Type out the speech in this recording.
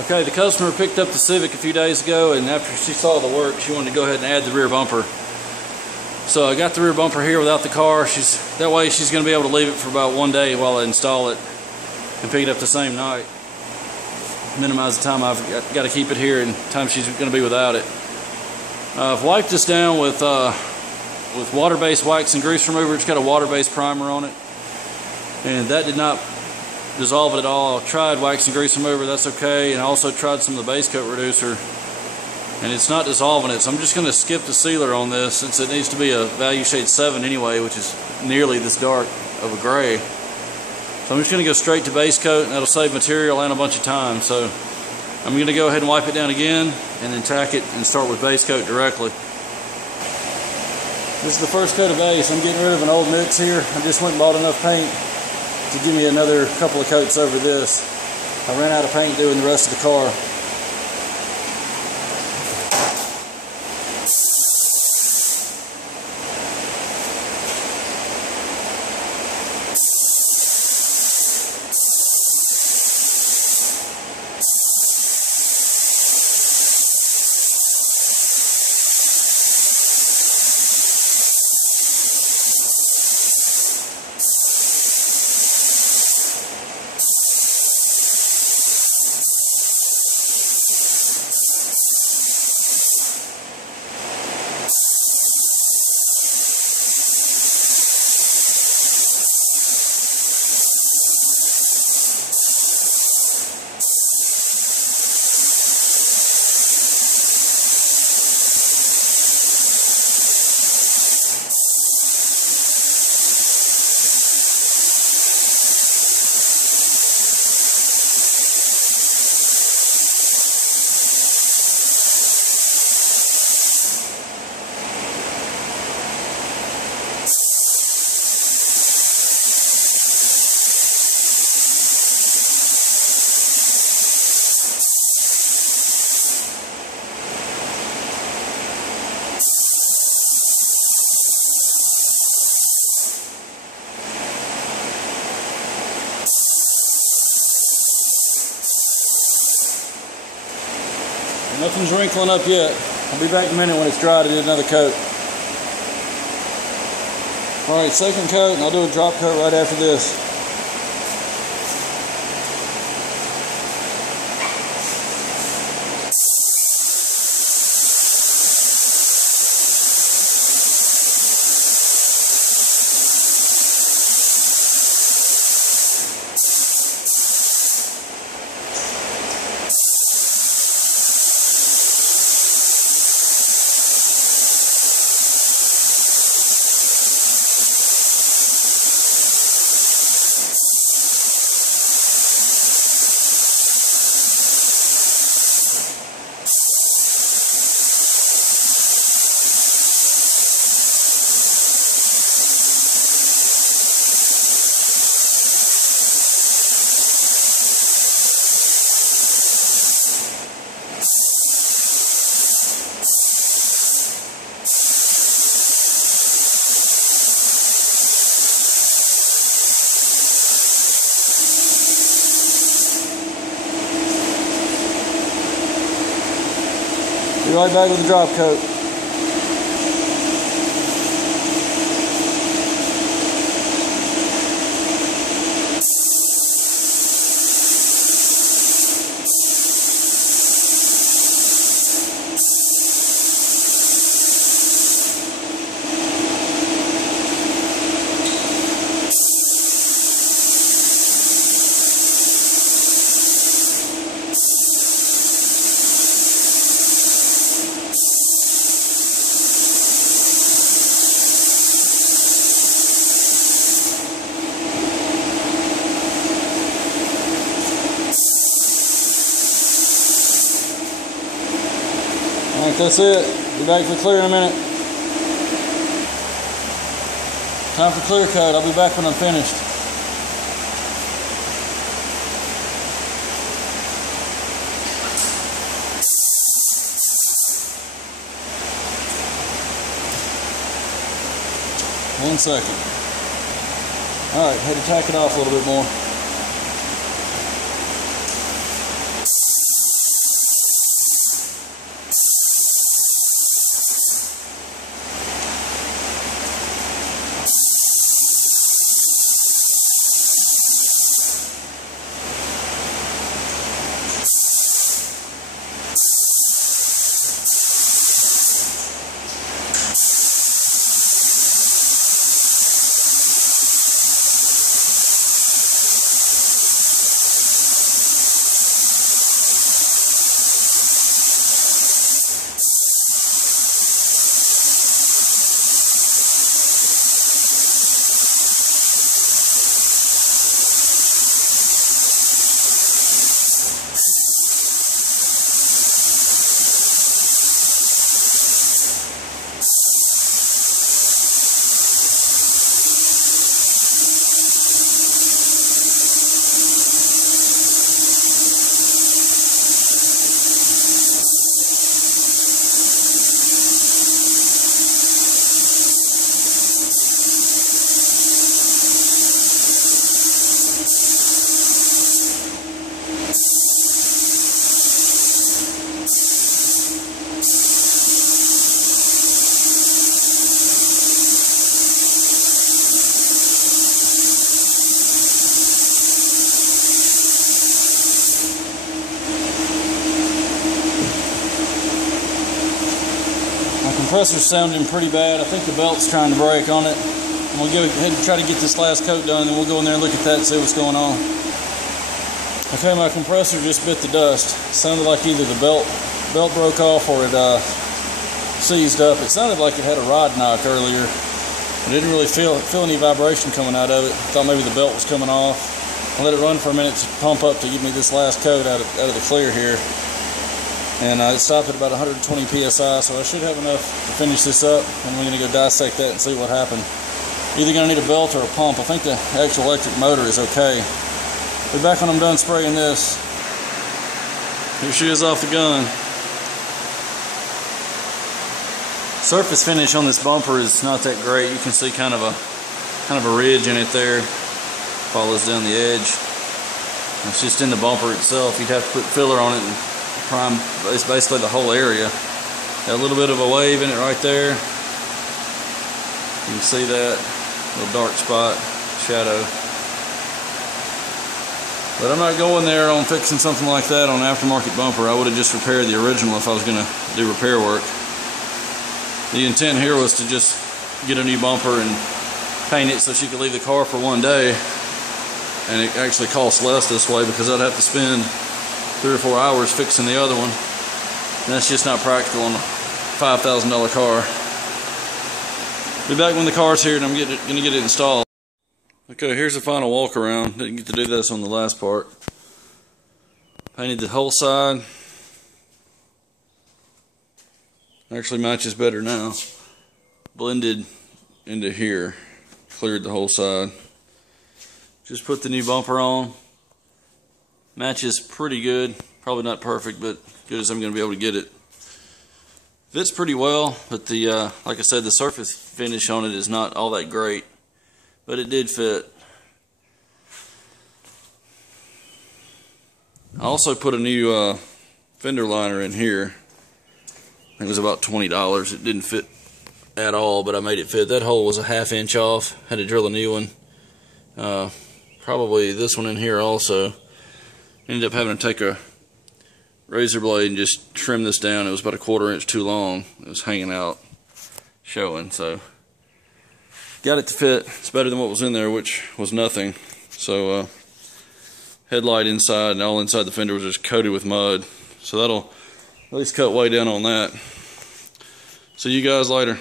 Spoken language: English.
Okay, the customer picked up the Civic a few days ago, and after she saw the work, she wanted to go ahead and add the rear bumper. So I got the rear bumper here without the car. That way she's going to be able to leave it for about 1 day while I install it and pick it up the same night. Minimize the time I've got to keep it here and time she's going to be without it. I've wiped this down with water-based wax and grease remover. It's got a water-based primer on it, and that did not dissolve it at all. I tried wax and grease remover, that's okay, and I also tried some of the base coat reducer, and it's not dissolving it. So I'm just going to skip the sealer on this since it needs to be a value shade 7 anyway, which is nearly this dark of a gray. So I'm just going to go straight to base coat, and that'll save material and a bunch of time. So I'm going to go ahead and wipe it down again and then tack it and start with base coat directly. This is the first coat of base. I'm getting rid of an old mix here. I just went and bought enough paint to give me another couple of coats over this. I ran out of paint doing the rest of the car. Nothing's wrinkling up yet. I'll be back in a minute when it's dry to do another coat. Alright, second coat, and I'll do a drop coat right after this. Be right back with the drop coat. Alright, that's it. Be back for clear in a minute. Time for clear coat. I'll be back when I'm finished. One second. Alright, had to tack it off a little bit more. Compressor's sounding pretty bad. I think the belt's trying to break on it. I'm gonna go ahead and try to get this last coat done, and we'll go in there and look at that and see what's going on. Okay, my compressor just bit the dust. It sounded like either the belt broke off or it seized up. It sounded like it had a rod knock earlier. I didn't really feel any vibration coming out of it. Thought maybe the belt was coming off. I let it run for a minute to pump up to give me this last coat out of the clear here. And it stopped at about 120 psi, so I should have enough to finish this up. And we're going to go dissect that and see what happened. Either going to need a belt or a pump. I think the actual electric motor is okay. Be back when I'm done spraying this. Here she is off the gun. Surface finish on this bumper is not that great. You can see kind of a ridge in it there. Follows down the edge. It's just in the bumper itself. You'd have to put filler on it and prime basically the whole area. Got a little bit of a wave in it right there. You can see that little dark spot, shadow. But I'm not going there on fixing something like that on an aftermarket bumper. I would have just repaired the original if I was going to do repair work. The intent here was to just get a new bumper and paint it so she could leave the car for one day. And it actually costs less this way because I'd have to spend 3 or 4 hours fixing the other one. And that's just not practical on a $5,000 car. Be back when the car's here and I'm going to get it installed. Okay, here's the final walk around. Didn't get to do this on the last part. Painted the whole side. Actually matches better now. Blended into here. Cleared the whole side. Just put the new bumper on. Matches pretty good. Probably not perfect, but good as I'm going to be able to get it. Fits pretty well, but the like I said, the surface finish on it is not all that great, but it did fit. I also put a new fender liner in here. I think it was about $20. It didn't fit at all, but I made it fit. That hole was a 1/2 inch off. Had to drill a new one. Probably this one in here also. Ended up having to take a razor blade and just trim this down. It was about a 1/4 inch too long. It was hanging out, showing. So got it to fit. It's better than what was in there, which was nothing. So headlight inside and all inside the fender was just coated with mud. So that'll at least cut way down on that. See you guys later.